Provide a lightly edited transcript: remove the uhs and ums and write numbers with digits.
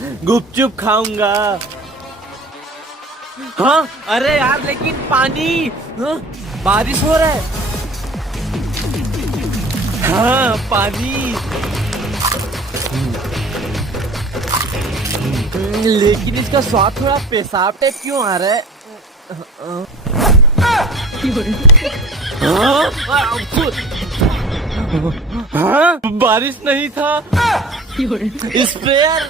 गुपचुप खाऊंगा। हाँ अरे यार लेकिन पानी। हाँ, बारिश हो रहा है। हाँ पानी। लेकिन इसका स्वाद थोड़ा पेशाब टाइप क्यों आ रहा है? हाँ? हाँ? बारिश नहीं था, स्प्रेयर।